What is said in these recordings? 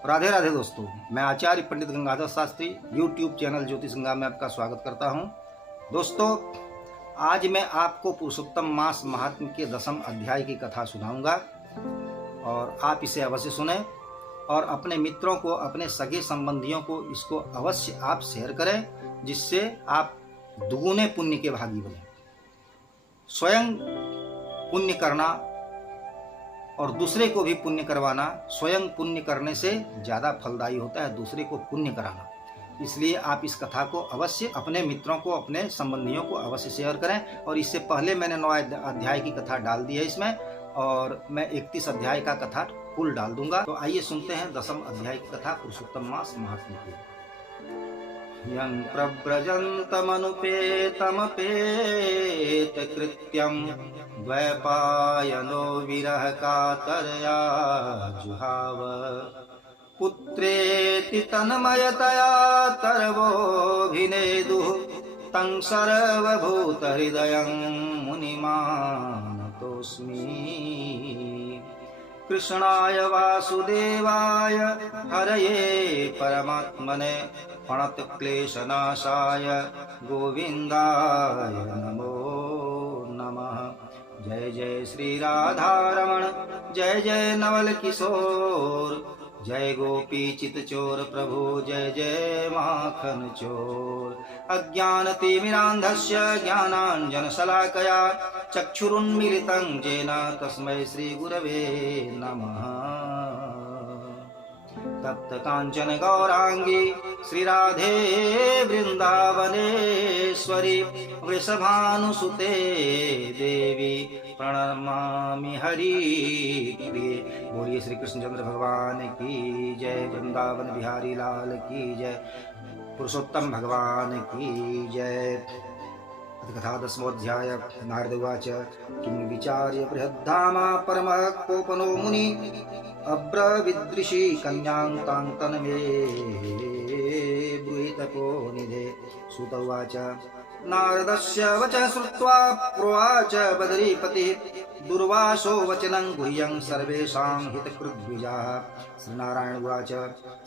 राधे राधे दोस्तों, मैं आचार्य पंडित Gangadhar Shastri YouTube channel ज्योतिष गंगा में आपका स्वागत करता हूं। दोस्तों, आज मैं आपको पुरुषोत्तम मास महात्म्य के 10वें अध्याय की कथा सुनाऊंगा और आप इसे अवश्य सुने और अपने मित्रों को, अपने सगे संबंधियों को इसको अवश्य आप शेयर करें, जिससे आप दुगुने पुण्य के भागी बने। स्वयं पुण्य करना और दूसरे को भी पुण्य करवाना स्वयं पुण्य करने से ज़्यादा फलदायी होता है, दूसरे को पुण्य कराना। इसलिए आप इस कथा को अवश्य अपने मित्रों को, अपने संबंधियों को अवश्य शेयर करें। और इससे पहले मैंने 9 अध्याय की कथा डाल दी है इसमें, और मैं 31 अध्याय का कथा कुल डाल दूंगा। तो आइए सुनते हैं 10वें अध्याय की कथा पुरुषोत्तम मास महात्म्य की। यं प्रव्रजन्तमनुपेतमपेतकृत्यं द्वैपायनो विरह कातरया जुहाव पुत्रेति तन्मयतया तरवोऽभिनेदुः तं सर्वभूतहृदयं मुनिमानतोऽस्मि। कृष्णाय वासुदेवाय हरये परमात्मने प्रणतक्लेशनाशाय गोविन्दाय नमो नमः। जय जय श्री राधारमण, जय जय नवल किशोर, जय गोपी चितचोर प्रभु, जय जय माखन चोर। अज्ञानतिमिरान्धस्य ज्ञानाञ्जनशलाकया चक्षुरुन्मीलितं येन तस्मै श्रीगुरवे नमः। तप्त कांचन गौरांगी श्रीराधे वृंदावनेश्वरी वृषभानुसुते देवी प्रणमामि हरि प्रिये। बोलिए श्री कृष्णचंद्र भगवान की जय, वृंदावन बिहारी लाल की जय, पुरुषोत्तम भगवान की जय। कथा 10वाध्याय। नारद उवाच किं विचार्य बृहद्धामा परमः कोपनो मुनि अब्रवीदृशी कन्यां तां तन्मे ब्रूहीतपो निधे। सूत उवाच नारदस्य वचः श्रुत्वा प्रोवाच बदरीपतिः दुर्वासो वचनं गुह्यं सर्वेषां हितकृद्विजाः। श्रीनारायण उवाच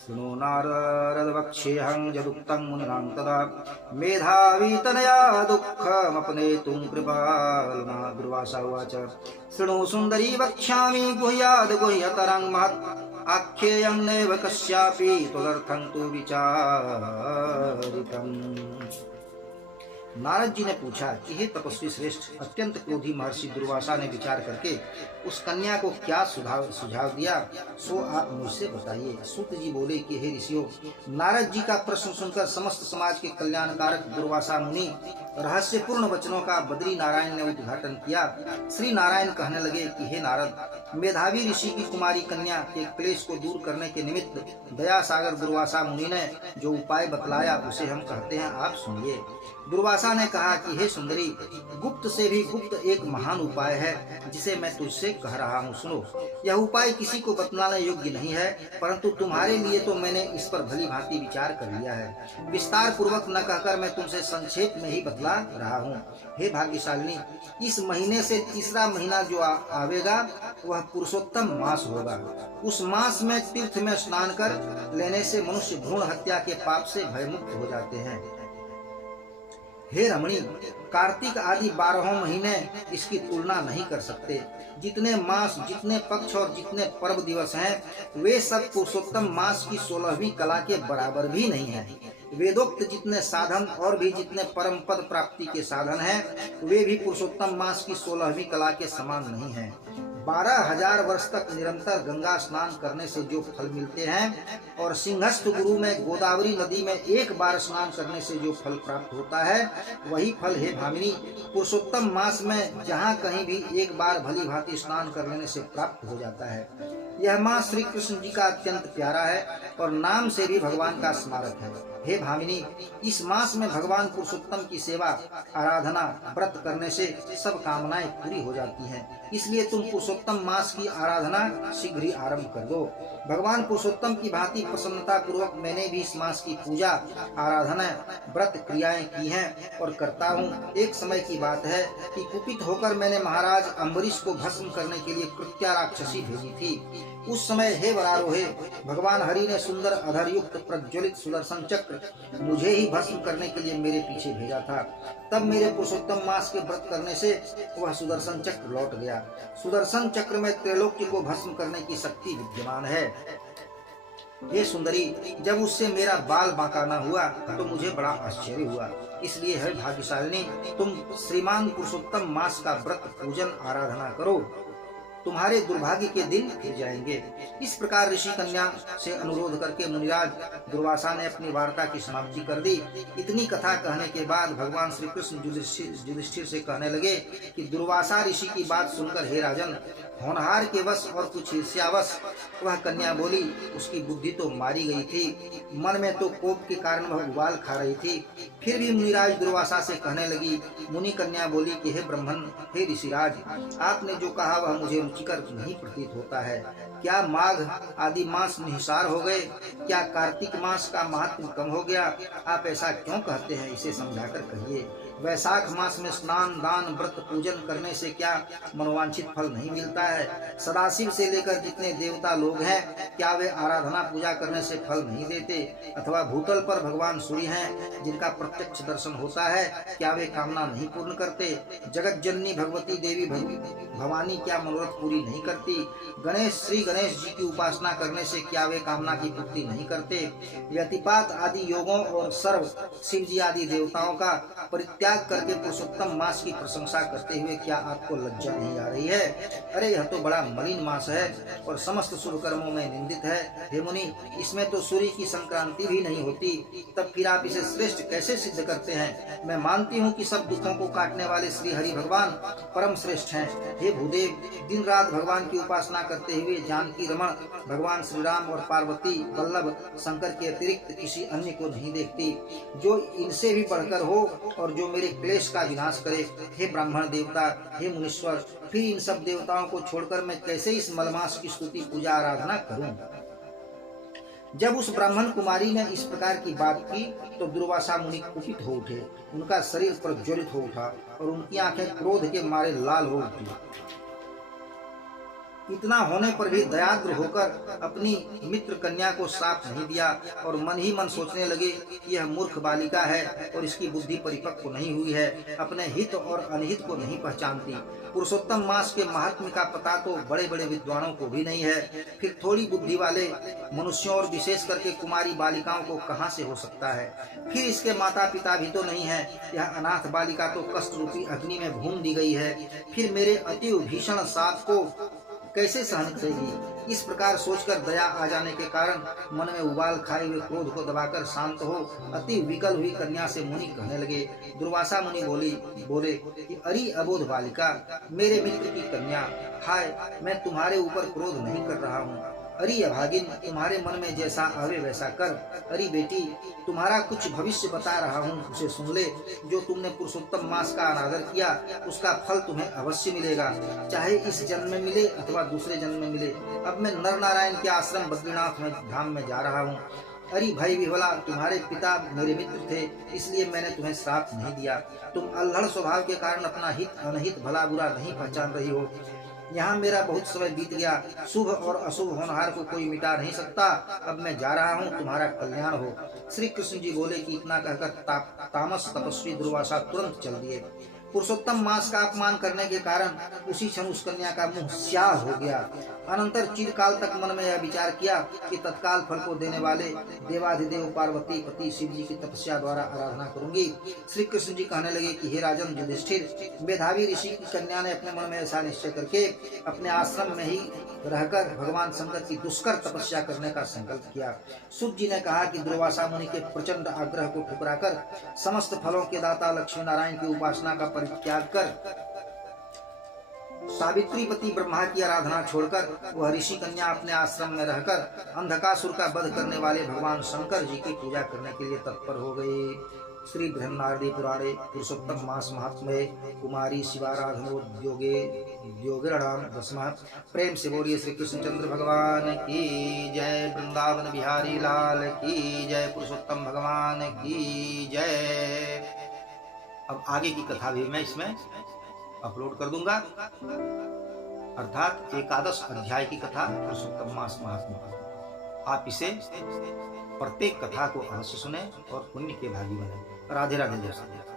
शृणु नारद वक्ष्येऽहं यदुक्तं मुनिनां तदा मेधावी तनया दुःखमपनेतुं कृपालुना। दुर्वासा उवाच शृणु सुन्दरी वक्ष्यामि गुह्याद् गुह्यतरं महत् आख्येयं नैव कस्यापि त्वदर्थं तु विचारितम्। नारद जी ने पूछा कि हे तपस्वी श्रेष्ठ, अत्यंत क्रोधी महर्षि दुर्वासा ने विचार करके उस कन्या को क्या सुझाव दिया, सो आप मुझसे बताइए। सूत जी बोले कि हे ऋषियों, नारद जी का प्रश्न सुनकर समस्त समाज के कल्याणकारक दुर्वासा मुनि रहस्यपूर्ण वचनों का बद्री नारायण ने उद्घाटन किया। श्री नारायण कहने लगे कि हे नारद, मेधावी ऋषि की कुमारी कन्या के क्लेश को दूर करने के निमित्त दया सागर दुर्वासा मुनि ने जो उपाय बतलाया उसे हम कहते हैं, आप सुनिए। दुर्वासा ने कहा कि हे सुंदरी, गुप्त से भी गुप्त एक महान उपाय है जिसे मैं तुझसे कह रहा हूँ, सुनो। यह उपाय किसी को बतलाने योग्य नहीं है, परंतु तुम्हारे लिए तो मैंने इस पर भली भांति विचार कर लिया है। विस्तार पूर्वक न कहकर मैं तुमसे संक्षेप में ही बतला रहा हूँ। हे भाग्यशालिनी, इस महीने से तीसरा महीना जो आवेगा वह पुरुषोत्तम मास होगा। उस मास में तीर्थ में स्नान कर लेने से मनुष्य भ्रूण हत्या के पाप से भयमुक्त हो जाते हैं। हे रमणी, कार्तिक आदि 12 महीने इसकी तुलना नहीं कर सकते। जितने मास, जितने पक्ष और जितने पर्व दिवस हैं, वे सब पुरुषोत्तम मास की 16वीं कला के बराबर भी नहीं है। वेदोक्त जितने साधन और भी जितने परम पद प्राप्ति के साधन हैं, वे भी पुरुषोत्तम मास की 16वीं कला के समान नहीं है। 12,000 वर्ष तक निरंतर गंगा स्नान करने से जो फल मिलते हैं और सिंहस्थ गुरु में गोदावरी नदी में एक बार स्नान करने से जो फल प्राप्त होता है, वही फल हे भामिनी पुरुषोत्तम मास में जहाँ कहीं भी एक बार भली भांति स्नान कर लेने से प्राप्त हो जाता है। यह मास श्री कृष्ण जी का अत्यंत प्यारा है और नाम से भी भगवान का स्मारक है। हे भामिनी, इस मास में भगवान पुरुषोत्तम की सेवा, आराधना, व्रत करने से सब कामनाएं पूरी हो जाती हैं। इसलिए तुम पुरुषोत्तम मास की आराधना शीघ्र ही आरंभ कर दो। भगवान पुरुषोत्तम की भांति प्रसन्नता पूर्वक मैंने भी इस मास की पूजा, आराधना, व्रत क्रियाएं की हैं और करता हूँ। एक समय की बात है कि कुपित होकर मैंने महाराज अम्बरीश को भस्म करने के लिए कृत्या राक्षसी भेजी थी। उस समय हे वरारोहे, भगवान हरि ने सुंदर अधर युक्त प्रज्वलित सुदर्शन चक्र मुझे ही भस्म करने के लिए मेरे पीछे भेजा था। तब मेरे पुरुषोत्तम मास के व्रत करने से वह सुदर्शन चक्र लौट गया। सुदर्शन चक्र में त्रैलोक्य को भस्म करने की शक्ति विद्यमान है। हे सुंदरी, जब उससे मेरा बाल बांका न हुआ तो मुझे बड़ा आश्चर्य हुआ। इसलिए है भाग्यशालिनी, तुम श्रीमान पुरुषोत्तम मास का व्रत पूजन आराधना करो, तुम्हारे दुर्भाग्य के दिन फिर जाएंगे। इस प्रकार ऋषि कन्या से अनुरोध करके मुनिराज दुर्वासा ने अपनी वार्ता की समाप्ति कर दी। इतनी कथा कहने के बाद भगवान श्री कृष्ण युधिष्ठिर से कहने लगे कि दुर्वासा ऋषि की बात सुनकर हे राजन, होनहार के वश और कुछ ईर्ष्यावश वह कन्या बोली। उसकी बुद्धि तो मारी गई थी, मन में तो कोप के कारण वह उबाल खा रही थी। फिर भी मुनिराज दुर्वासा से कहने लगी। मुनि कन्या बोली कि हे ब्राह्मण, हे ऋषिराज, आपने जो कहा वह मुझे रुचिकर नहीं प्रतीत होता है। क्या माघ आदि मास निहिसार हो गए? क्या कार्तिक मास का महात्म्य कम हो गया? आप ऐसा क्यों कहते हैं, इसे समझाकर कहिए। वैशाख मास में स्नान दान व्रत पूजन करने से क्या मनोवांछित फल नहीं मिलता है? सदाशिव से लेकर जितने देवता लोग हैं, क्या वे आराधना पूजा करने से फल नहीं देते? अथवा भूतल पर भगवान सूर्य हैं, जिनका प्रत्यक्ष दर्शन होता है, क्या वे कामना नहीं पूर्ण करते? जगत जननी भगवती देवी भवानी क्या मनोरथ पूरी नहीं करती? गणेश श्री गणेश जी की उपासना करने से क्या वे कामना की पूर्ति नहीं करते? व्यतिपात आदि योगों और सर्व शिव जी आदि देवताओं का परित्याग करके पुरुषोत्तम मास की प्रशंसा करते हुए क्या आपको लज्जा नहीं आ रही है? अरे यह तो बड़ा मलिन मास है और समस्त शुभ कर्मों में निंदित है। हे मुनि, इसमें तो सूर्य की संक्रांति भी नहीं होती, तब फिर आप इसे श्रेष्ठ कैसे सिद्ध करते हैं? मैं मानती हूँ कि सब दुखों को काटने वाले श्री हरि भगवान परम श्रेष्ठ हैं। हे भूदेव, दिन रात भगवान की उपासना करते हुए जानकी रमण भगवान श्री राम और पार्वती वल्लभ शंकर के अतिरिक्त किसी अन्य को नहीं देखती, जो इनसे भी बढ़कर हो और जो मेरे क्लेश का विनाश करे। हे ब्राह्मण देवता, हे मुनीश्वर, फिर इन सब देवताओं को छोड़कर मैं कैसे इस मलमास की स्तुति पूजा आराधना करूं? जब उस ब्राह्मण कुमारी ने इस प्रकार की बात की तो दुर्वासा मुनि कुपित हो उठे। उनका शरीर प्रज्वलित हो उठा और उनकी आंखें क्रोध के मारे लाल हो उठी। इतना होने पर भी दयाद्र होकर अपनी मित्र कन्या को साथ नहीं दिया और मन ही मन सोचने लगे कि यह मूर्ख बालिका है और इसकी बुद्धि परिपक्व नहीं हुई है, अपने हित और अनहित को नहीं पहचानती। पुरुषोत्तम मास के महात्म्य का पता तो बड़े बड़े विद्वानों को भी नहीं है, फिर थोड़ी बुद्धि वाले मनुष्यों और विशेष करके कुमारी बालिकाओं को कहाँ से हो सकता है? फिर इसके माता पिता भी तो नहीं है। यह अनाथ बालिका तो कष्ट रूपी अग्नि में भून दी गई है, फिर मेरे अति भीषण साप को कैसे सहन करेगी? इस प्रकार सोचकर दया आ जाने के कारण मन में उबाल खाए हुए क्रोध को दबाकर शांत हो अति विकल हुई कन्या से मुनि कहने लगे। दुर्वासा मुनि बोले कि अरे अबोध बालिका, मेरे मित्र की कन्या, हाय, मैं तुम्हारे ऊपर क्रोध नहीं कर रहा हूँ। अरे अभागिन, तुम्हारे मन में जैसा आवे वैसा कर। अरे बेटी, तुम्हारा कुछ भविष्य बता रहा हूँ, उसे सुन ले। जो तुमने पुरुषोत्तम मास का अनादर किया उसका फल तुम्हें अवश्य मिलेगा, चाहे इस जन्म में मिले अथवा दूसरे जन्म में मिले। अब मैं नर नारायण के आश्रम बद्रीनाथ में धाम में जा रहा हूँ। अरे भाई विह्वला, तुम्हारे पिता मेरे मित्र थे, इसलिए मैंने तुम्हें श्राप नहीं दिया। तुम अल्हड़ स्वभाव के कारण अपना हित अनहित भला बुरा नहीं पहचान रही हो। यहाँ मेरा बहुत समय बीत गया, शुभ और अशुभ होनहार को कोई मिटा नहीं सकता। अब मैं जा रहा हूँ, तुम्हारा कल्याण हो। श्री कृष्ण जी बोले कि इतना कहकर तामस तपस्वी दुर्वासा तुरंत चल दिए। पुरुषोत्तम मास का अपमान करने के कारण उसी क्षण उस कन्या का मुंह स्याह हो गया। अनंतर चिरकाल तक मन में यह विचार किया कि तत्काल फल को देने वाले देवाधिदेव पार्वती पति शिव जी की तपस्या द्वारा आराधना करूंगी। श्री कृष्ण जी कहने लगे कि हे राजन युधिष्ठिर, मेधावी ऋषि की कन्या ने अपने मन में ऐसा निश्चय करके अपने आश्रम में ही रहकर भगवान शंकर की दुष्कर तपस्या करने का संकल्प किया। सुत जी ने कहा कि दुर्वासा मुनि के प्रचंड आग्रह को ठुकराकर समस्त फलों के दाता लक्ष्मी नारायण की उपासना का परित्याग कर सावित्रीपति ब्रह्मा की आराधना छोड़कर वह ऋषि कन्या अपने आश्रम में रहकर अंधकासुर का वध करने वाले भगवान शंकर जी की पूजा करने के लिए तत्पर हो गए। श्री बृहन्नारदी पुराणे पुरुषोत्तम मास महात्म्ये कुमारी शिवाराधनोद्योगे योगिरणाम दशमः। प्रेम से बोलिए श्री कृष्णचंद्र भगवान की जय, वृंदावन बिहारी लाल की जय, पुरुषोत्तम भगवान की जय। अब आगे की कथा भी मैं इसमें अपलोड कर दूंगा। अर्थात एकादश अध्याय की कथा पुरुषोत्तम मास महात्मा। आप इसे प्रत्येक कथा को अवश्य सुने और पुण्य के भागी बने। राधे राधे दोस्तों।